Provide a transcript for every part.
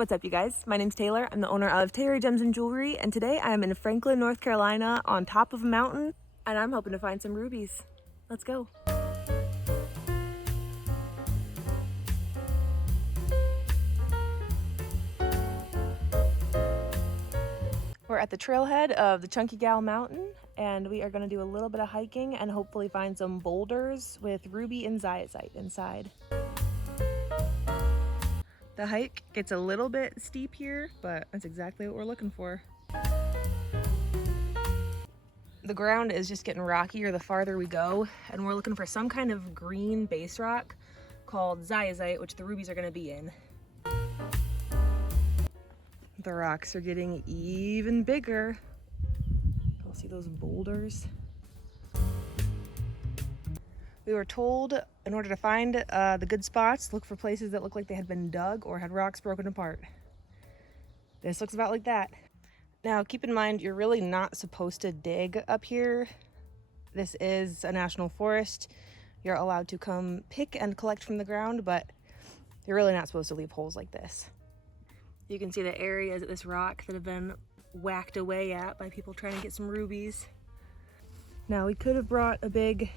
What's up, you guys? My name's Taylor. I'm the owner of Taylor Gems and Jewelry, and today I am in Franklin, North Carolina on top of a mountain, and I'm hoping to find some rubies. Let's go. We're at the trailhead of the Chunky Gal Mountain, and we are going to do a little bit of hiking and hopefully find some boulders with ruby and ziazite inside. The hike gets a little bit steep here, but that's exactly what we're looking for. The ground is just getting rockier the farther we go, and we're looking for some kind of green base rock called ziazite, which the rubies are going to be in. The rocks are getting even bigger. You'll see those boulders. We were told in order to find the good spots, look for places that look like they had been dug or had rocks broken apart. This looks about like that. Now, keep in mind, you're really not supposed to dig up here. This is a national forest. You're allowed to come pick and collect from the ground, but you're really not supposed to leave holes like this. You can see the areas of this rock that have been whacked away at by people trying to get some rubies. Now, we could have brought a big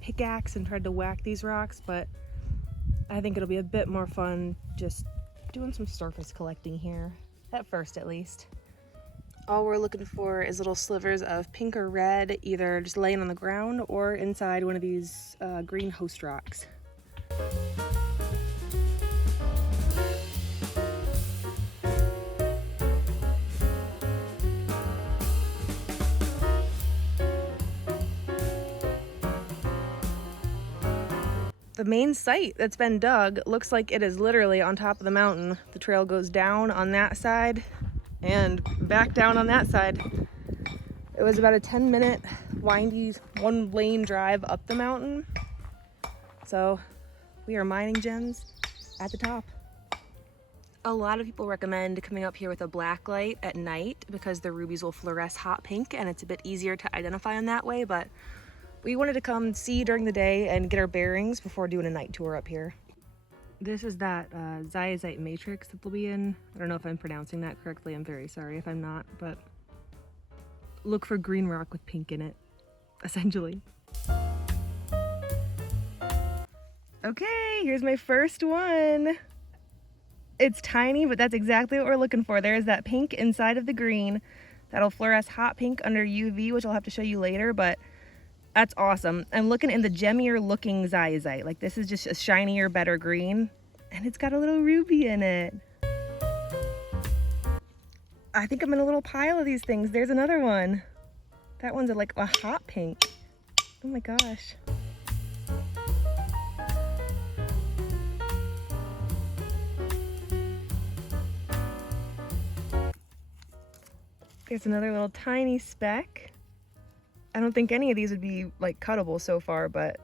pickaxe and tried to whack these rocks, but I think it'll be a bit more fun just doing some surface collecting here, at first at least. All we're looking for is little slivers of pink or red, either just laying on the ground or inside one of these green host rocks. The main site that's been dug looks like it is literally on top of the mountain. The trail goes down on that side and back down on that side. It was about a 10-minute windy one-lane drive up the mountain. So we are mining gems at the top. A lot of people recommend coming up here with a black light at night because the rubies will fluoresce hot pink and it's a bit easier to identify in that way, but we wanted to come see during the day and get our bearings before doing a night tour up here. This is that ziazite matrix that they'll be in. I don't know if I'm pronouncing that correctly. I'm very sorry if I'm not, but look for green rock with pink in it, essentially. Okay, here's my first one. It's tiny, but that's exactly what we're looking for. There's that pink inside of the green. That'll fluoresce hot pink under UV, which I'll have to show you later, but that's awesome. I'm looking in the gemmier looking ziazite. Like, this is just a shinier, better green, and it's got a little ruby in it. I think I'm in a little pile of these things. There's another one. That one's like a hot pink. Oh my gosh. There's another little tiny speck. I don't think any of these would be like cuttable so far, but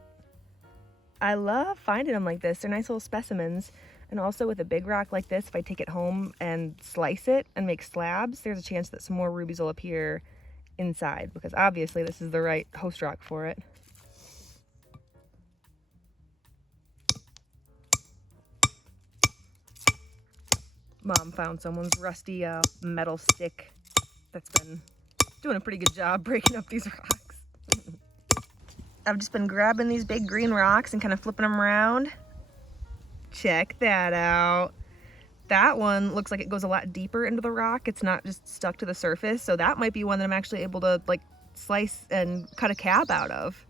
I love finding them like this. They're nice little specimens. And also with a big rock like this, if I take it home and slice it and make slabs, there's a chance that some more rubies will appear inside, because obviously this is the right host rock for it. Mom found someone's rusty metal stick that's been doing a pretty good job breaking up these rocks. I've just been grabbing these big green rocks and kind of flipping them around. Check that out. That one looks like it goes a lot deeper into the rock. It's not just stuck to the surface. So that might be one that I'm actually able to like slice and cut a cap out of.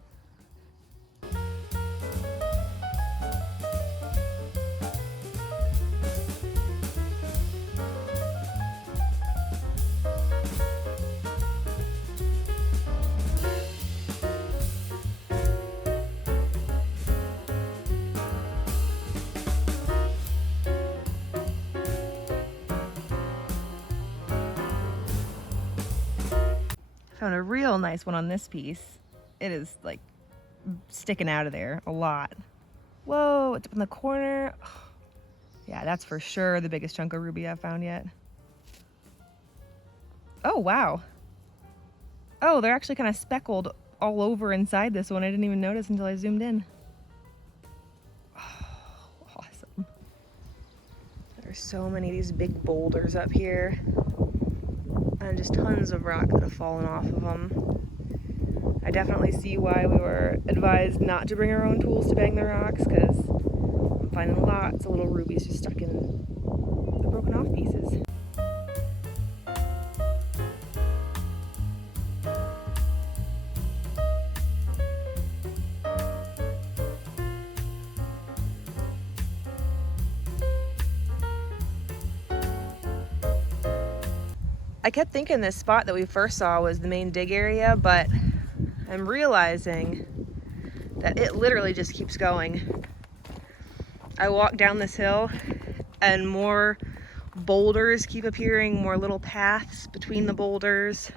Found a real nice one on this piece. It is like sticking out of there a lot. Whoa, it's up in the corner. Oh, yeah, that's for sure the biggest chunk of ruby I've found yet. Oh, wow. Oh, they're actually kind of speckled all over inside this one. I didn't even notice until I zoomed in. Oh, awesome. There's so many of these big boulders up here, and just tons of rock that have fallen off of them. I definitely see why we were advised not to bring our own tools to bang the rocks, because I'm finding lots of little rubies just stuck in the broken off pieces. I kept thinking this spot that we first saw was the main dig area, but I'm realizing that it literally just keeps going. I walk down this hill and more boulders keep appearing, more little paths between the boulders.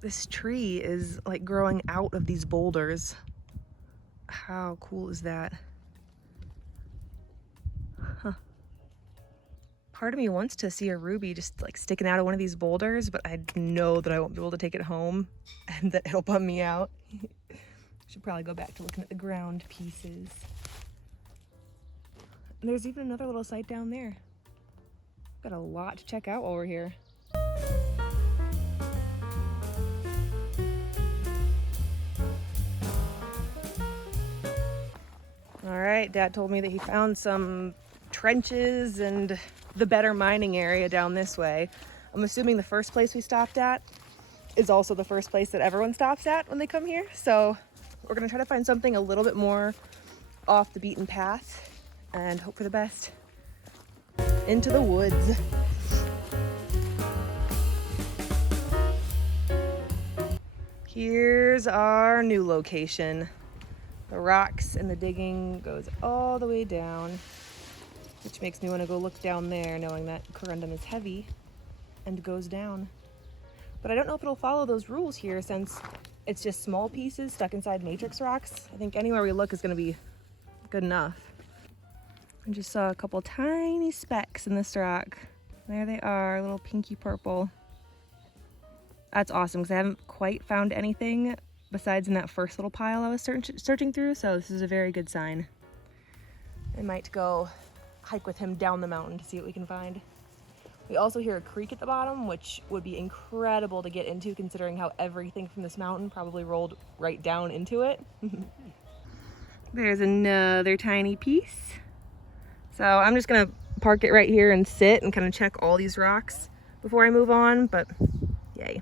This tree is like growing out of these boulders. How cool is that? Huh. Part of me wants to see a ruby just like sticking out of one of these boulders, but I know that I won't be able to take it home and that it'll bum me out. Should probably go back to looking at the ground pieces. And there's even another little site down there. Got a lot to check out while we're here. All right, Dad told me that he found some trenches and the better mining area down this way. I'm assuming the first place we stopped at is also the first place that everyone stops at when they come here. So we're gonna try to find something a little bit more off the beaten path and hope for the best. Into the woods. Here's our new location. The rocks and the digging goes all the way down, which makes me want to go look down there, knowing that corundum is heavy and goes down. But I don't know if it'll follow those rules here, since it's just small pieces stuck inside matrix rocks. I think anywhere we look is going to be good enough. I just saw a couple tiny specks in this rock. There they are, little pinky purple. That's awesome, because I haven't quite found anything besides in that first little pile I was searching through, so this is a very good sign. I might go hike with him down the mountain to see what we can find. We also hear a creek at the bottom, which would be incredible to get into, considering how everything from this mountain probably rolled right down into it. There's another tiny piece. So I'm just gonna park it right here and sit and kind of check all these rocks before I move on, but yay.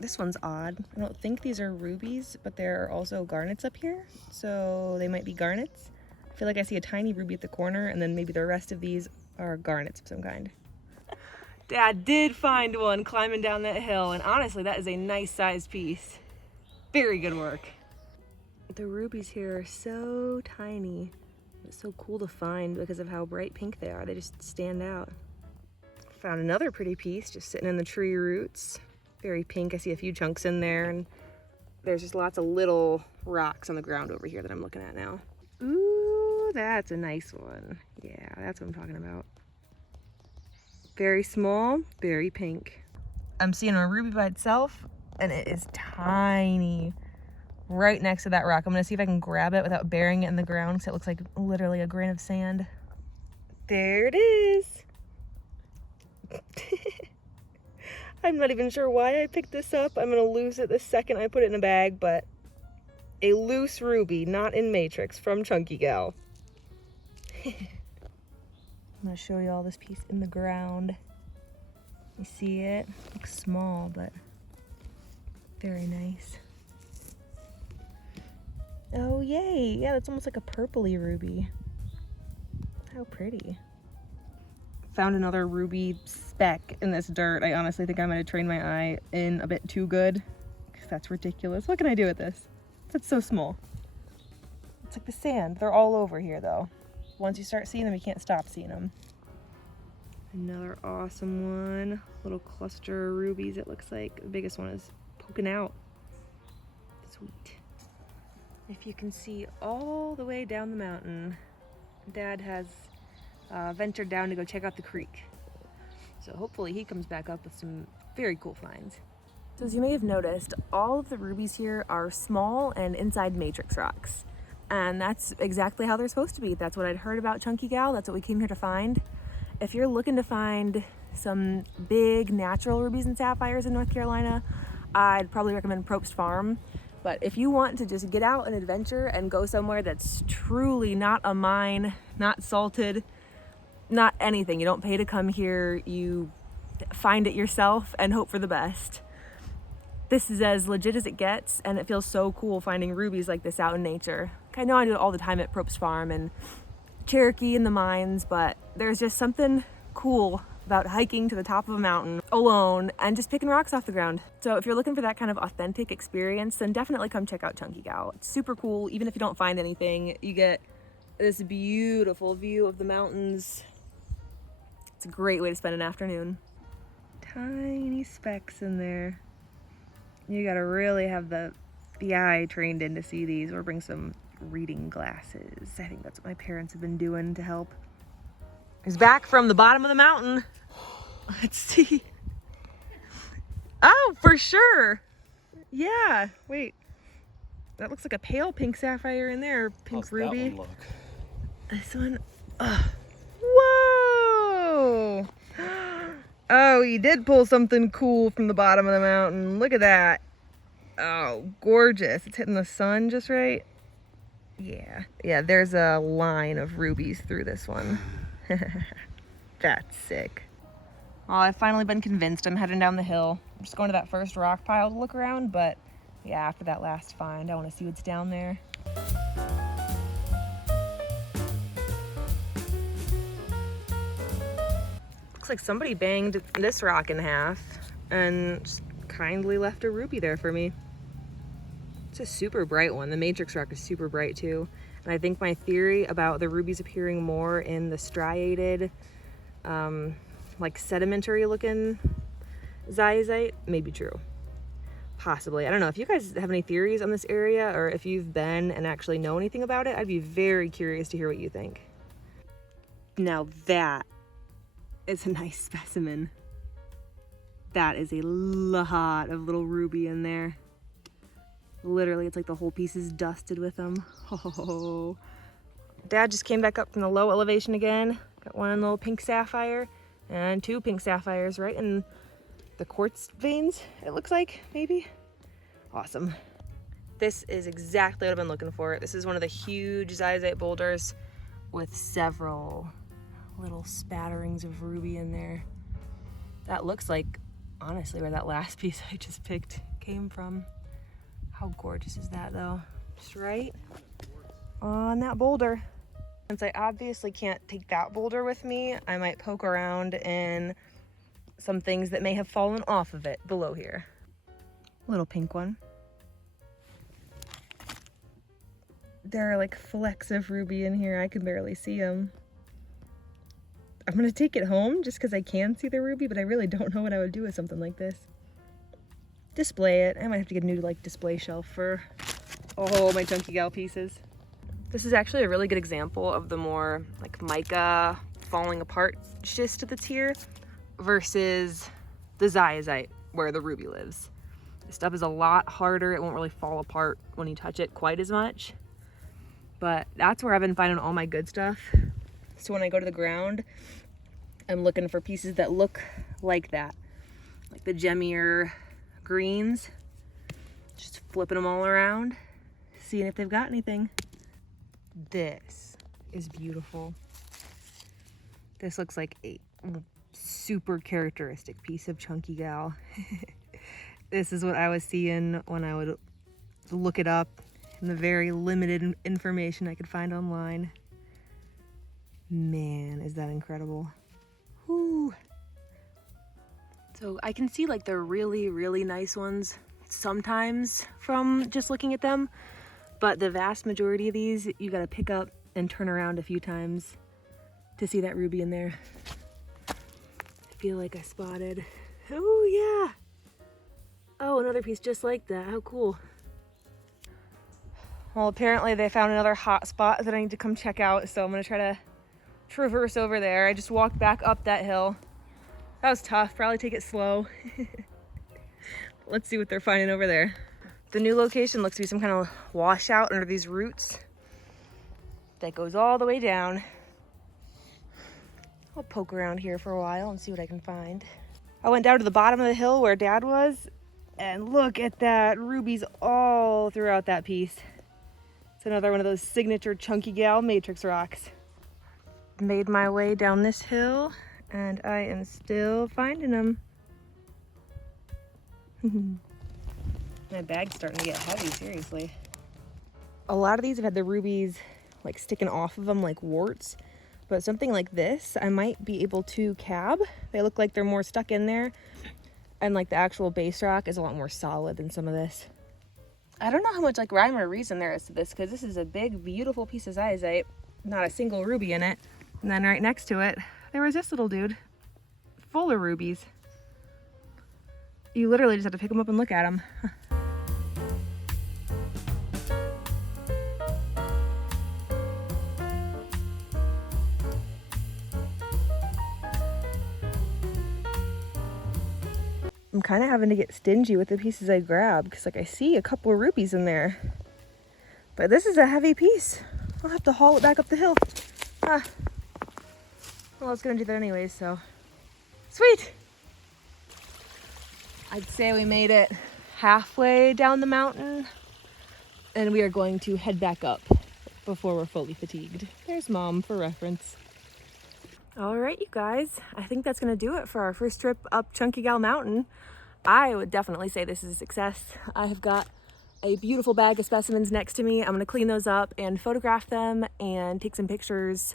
This one's odd. I don't think these are rubies, but there are also garnets up here, so they might be garnets. I feel like I see a tiny ruby at the corner, and then maybe the rest of these are garnets of some kind. Dad did find one climbing down that hill, and honestly, that is a nice sized piece. Very good work. The rubies here are so tiny. It's so cool to find because of how bright pink they are. They just stand out. Found another pretty piece just sitting in the tree roots. Very pink. I see a few chunks in there, and there's just lots of little rocks on the ground over here that I'm looking at now. Ooh, that's a nice one. Yeah, that's what I'm talking about. Very small, very pink. I'm seeing a ruby by itself, and it is tiny. Right next to that rock. I'm gonna see if I can grab it without burying it in the ground, because it looks like literally a grain of sand. There it is. I'm not even sure why I picked this up. I'm gonna lose it the second I put it in a bag, but a loose ruby, not in matrix, from Chunky Gal. I'm gonna show you all this piece in the ground. You see it? Looks small, but very nice. Oh yay! Yeah, that's almost like a purpley ruby. How pretty. Found another ruby speck in this dirt. I honestly think I'm gonna train my eye in a bit too good, because that's ridiculous. What can I do with this? That's so small. It's like the sand. They're all over here though. Once you start seeing them, you can't stop seeing them. Another awesome one. Little cluster of rubies, it looks like. The biggest one is poking out. Sweet. If you can see all the way down the mountain, Dad has ventured down to go check out the creek. So hopefully he comes back up with some very cool finds. So as you may have noticed, all of the rubies here are small and inside matrix rocks. And that's exactly how they're supposed to be. That's what I'd heard about Chunky Gal. That's what we came here to find. If you're looking to find some big natural rubies and sapphires in North Carolina, I'd probably recommend Probst Farm. But if you want to just get out and adventure and go somewhere that's truly not a mine, not salted, not anything, you don't pay to come here, you find it yourself and hope for the best. This is as legit as it gets, and it feels so cool finding rubies like this out in nature. I know I do it all the time at Probst Farm and Cherokee in the mines, but there's just something cool about hiking to the top of a mountain alone and just picking rocks off the ground. So if you're looking for that kind of authentic experience, then definitely come check out Chunky Gal. It's super cool. Even if you don't find anything, you get this beautiful view of the mountains. It's a great way to spend an afternoon. Tiny specks in there. You gotta really have the eye trained in to see these, or bring some reading glasses. I think that's what my parents have been doing to help. He's back from the bottom of the mountain. Let's see. Oh, for sure. Yeah, wait. That looks like a pale pink sapphire in there. Pink ruby. That one look? This one. Whoa! Oh, he did pull something cool from the bottom of the mountain. Look at that. Oh, gorgeous. It's hitting the sun just right. Yeah. Yeah, there's a line of rubies through this one. That's sick. Oh, I've finally been convinced. I'm heading down the hill. I'm just going to that first rock pile to look around, but yeah, after that last find, I want to see what's down there. Looks like somebody banged this rock in half and just kindly left a ruby there for me. It's a super bright one. The matrix rock is super bright too. And I think my theory about the rubies appearing more in the striated, like sedimentary looking ziazite may be true. Possibly. I don't know. If you guys have any theories on this area, or if you've been and actually know anything about it, I'd be very curious to hear what you think. Now that is a nice specimen. That is a lot of little ruby in there. Literally, it's like the whole piece is dusted with them. Oh. Dad just came back up from the low elevation again. Got one little pink sapphire and two pink sapphires right in the quartz veins, it looks like, maybe. Awesome. This is exactly what I've been looking for. This is one of the huge ziazite boulders with several little spatterings of ruby in there. That looks like, honestly, where that last piece I just picked came from. How gorgeous is that though? Just right on that boulder. Since I obviously can't take that boulder with me, I might poke around in some things that may have fallen off of it below here. Little pink one. There are like flecks of ruby in here. I can barely see them. I'm gonna take it home just because I can see the ruby, but I really don't know what I would do with something like this. Display it. I might have to get a new like display shelf for all my Chunky Gal pieces. This is actually a really good example of the more like mica falling apart schist that's here versus the ziazite where the ruby lives. This stuff is a lot harder. It won't really fall apart when you touch it quite as much. But that's where I've been finding all my good stuff. So when I go to the ground, I'm looking for pieces that look like that. Like the gemmier greens. Just flipping them all around, seeing if they've got anything. This is beautiful. This looks like a super characteristic piece of Chunky Gal. This is what I was seeing when I would look it up in the very limited information I could find online. Man, is that incredible. Whew. So I can see like the really, really nice ones sometimes from just looking at them, but the vast majority of these, you gotta pick up and turn around a few times to see that ruby in there. I feel like I spotted, oh yeah. Oh, another piece just like that, how cool. Well, apparently they found another hot spot that I need to come check out, so I'm gonna try to traverse over there. I just walked back up that hill. That was tough, probably take it slow. Let's see what they're finding over there. The new location looks to be some kind of washout under these roots that goes all the way down. I'll poke around here for a while and see what I can find. I went down to the bottom of the hill where Dad was, and look at that, rubies all throughout that piece. It's another one of those signature Chunky Gal matrix rocks. Made my way down this hill, and I am still finding them. My bag's starting to get heavy, seriously. A lot of these have had the rubies like sticking off of them like warts, but something like this I might be able to cab. They look like they're more stuck in there, and like the actual base rock is a lot more solid than some of this. I don't know how much like rhyme or reason there is to this, because this is a big beautiful piece of zizite, not a single ruby in it. And then right next to it there was this little dude full of rubies. You literally just have to pick them up and look at them. I'm kind of having to get stingy with the pieces I grab, because like I see a couple of rubies in there. But this is a heavy piece. I'll have to haul it back up the hill. Well, I was gonna do that anyways, so. Sweet! I'd say we made it halfway down the mountain, and we are going to head back up before we're fully fatigued. There's Mom for reference. All right, you guys, I think that's gonna do it for our first trip up Chunky Gal Mountain. I would definitely say this is a success. I have got a beautiful bag of specimens next to me. I'm gonna clean those up and photograph them and take some pictures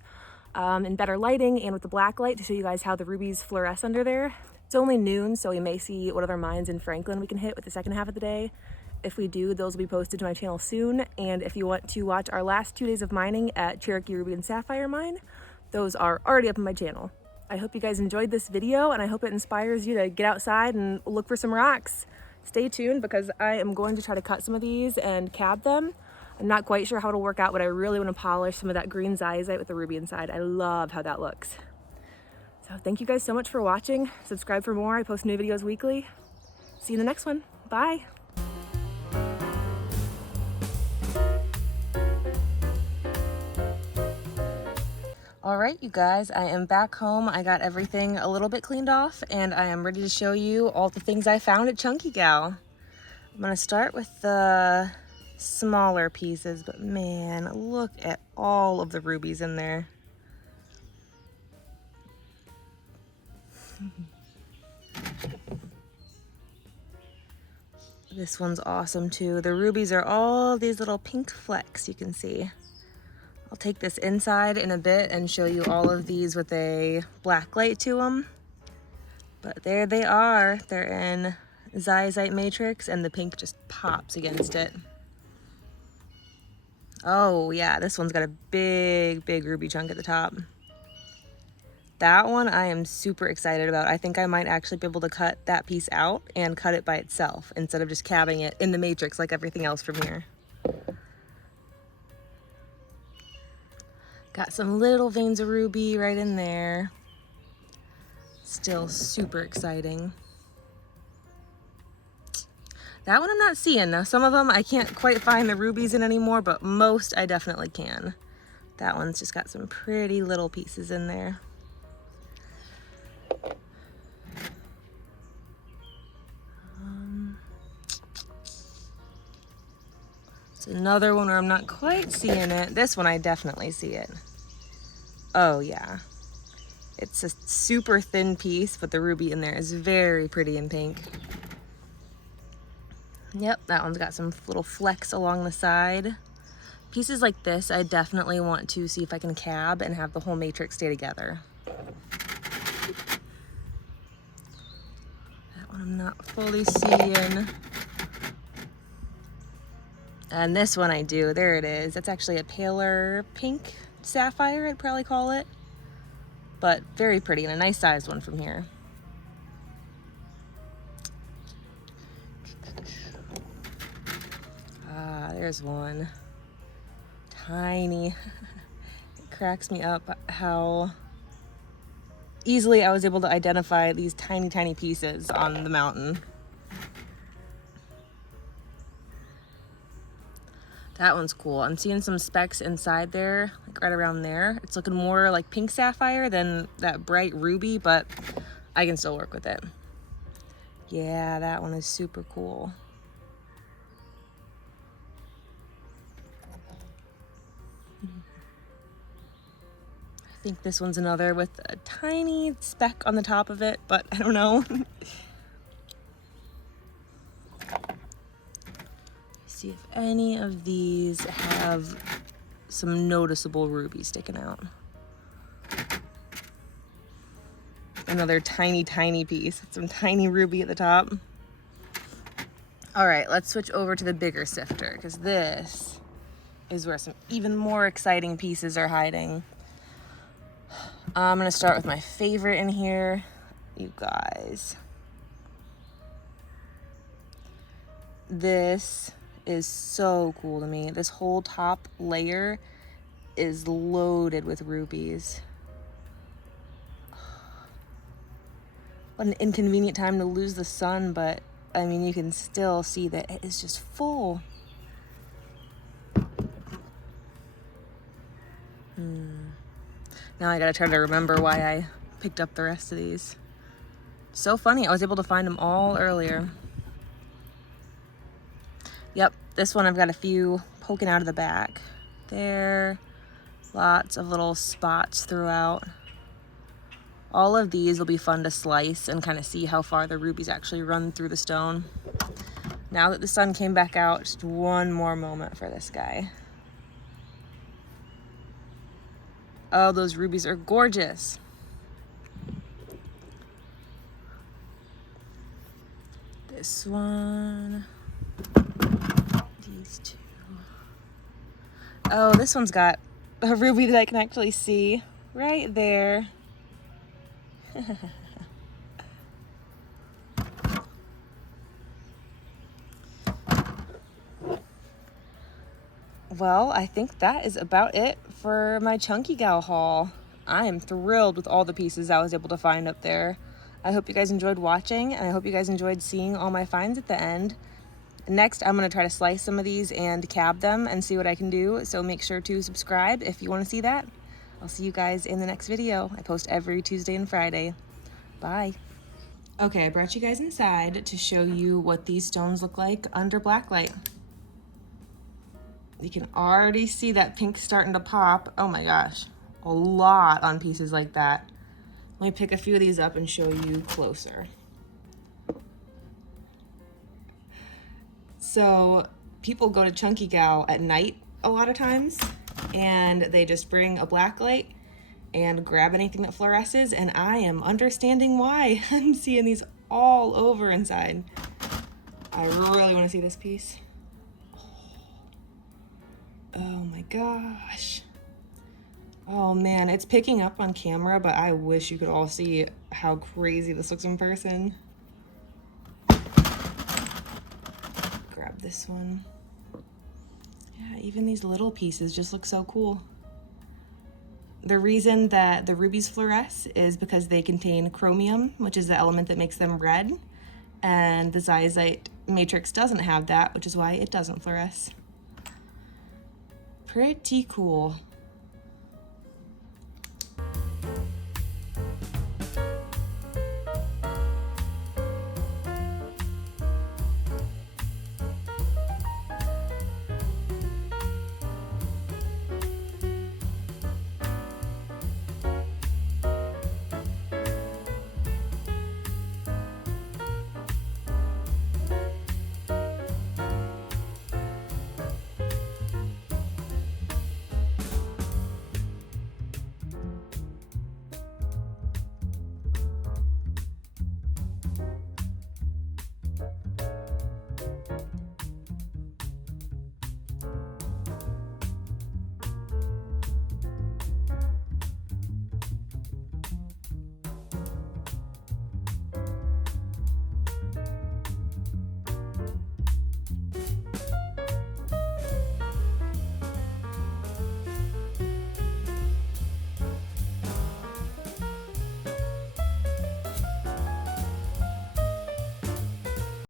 in better lighting and with the black light to show you guys how the rubies fluoresce under there. It's only noon, so we may see what other mines in Franklin we can hit with the second half of the day. If we do, those will be posted to my channel soon. And if you want to watch our last 2 days of mining at Cherokee Ruby and Sapphire Mine, those are already up on my channel. I hope you guys enjoyed this video, and I hope it inspires you to get outside and look for some rocks. Stay tuned, because I am going to try to cut some of these and cab them. I'm not quite sure how it'll work out, but I really want to polish some of that green zizite with the ruby inside. I love how that looks. So thank you guys so much for watching. Subscribe for more. I post new videos weekly. See you in the next one. Bye. All right, you guys, I am back home. I got everything a little bit cleaned off, and I am ready to show you all the things I found at Chunky Gal. I'm gonna start with the smaller pieces, but man, look at all of the rubies in there. This one's awesome too. The rubies are all these little pink flecks you can see. I'll take this inside in a bit and show you all of these with a black light to them. But there they are. They're in zizite matrix, and the pink just pops against it. Oh yeah, this one's got a big, big ruby chunk at the top. That one I am super excited about. I think I might actually be able to cut that piece out and cut it by itself instead of just cabbing it in the matrix like everything else from here. Got some little veins of ruby right in there. Still super exciting. That one I'm not seeing. Now some of them I can't quite find the rubies in anymore, but most I definitely can. That one's just got some pretty little pieces in there. It's another one where I'm not quite seeing it. This one I definitely see it. Oh yeah. It's a super thin piece, but the ruby in there is very pretty and pink. Yep, that one's got some little flecks along the side. Pieces like this, I definitely want to see if I can cab and have the whole matrix stay together. That one I'm not fully seeing. And this one I do, there it is. That's actually a paler pink sapphire, I'd probably call it. But very pretty and a nice sized one from here. Ah, there's one. tiny. It cracks me up how easily I was able to identify these tiny, tiny pieces on the mountain. That one's cool. I'm seeing some specks inside there, like right around there. It's looking more like pink sapphire than that bright ruby, but I can still work with it. Yeah, that one is super cool. I think this one's another with a tiny speck on the top of it, but I don't know. See if any of these have some noticeable rubies sticking out. Another tiny, tiny piece. Some tiny ruby at the top. All right, let's switch over to the bigger sifter, because this is where some even more exciting pieces are hiding. I'm gonna start with my favorite in here, you guys. This is so cool to me. This whole top layer is loaded with rubies. What an inconvenient time to lose the sun, but I mean, you can still see that it is just full. Now I gotta try to remember why I picked up the rest of these. So funny, I was able to find them all earlier. Yep, this one I've got a few poking out of the back. There, lots of little spots throughout. All of these will be fun to slice and kind of see how far the rubies actually run through the stone. Now that the sun came back out, just one more moment for this guy. Oh, those rubies are gorgeous. This one. These two. Oh, this one's got a ruby that I can actually see right there. Well, I think that is about it for my Chunky Gal haul. I am thrilled with all the pieces I was able to find up there. I hope you guys enjoyed watching, and I hope you guys enjoyed seeing all my finds at the end. Next, I'm gonna try to slice some of these and cab them and see what I can do, so make sure to subscribe if you wanna see that. I'll see you guys in the next video. I post every Tuesday and Friday. Bye. Okay, I brought you guys inside to show you what these stones look like under blacklight. You can already see that pink starting to pop. Oh my gosh, a lot on pieces like that. Let me pick a few of these up and show you closer. So people go to Chunky Gal at night a lot of times, and they just bring a black light and grab anything that fluoresces, and I am understanding why. I'm seeing these all over inside. I really want to see this piece. Oh my gosh. Oh man, it's picking up on camera, but I wish you could all see how crazy this looks in person. Grab this one. Yeah, even these little pieces just look so cool. The reason that the rubies fluoresce is because they contain chromium, which is the element that makes them red, and the zizite matrix doesn't have that, which is why it doesn't fluoresce. Pretty cool.